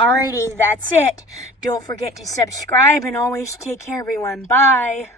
Alrighty, that's it. Don't forget to subscribe and always take care, everyone. Bye.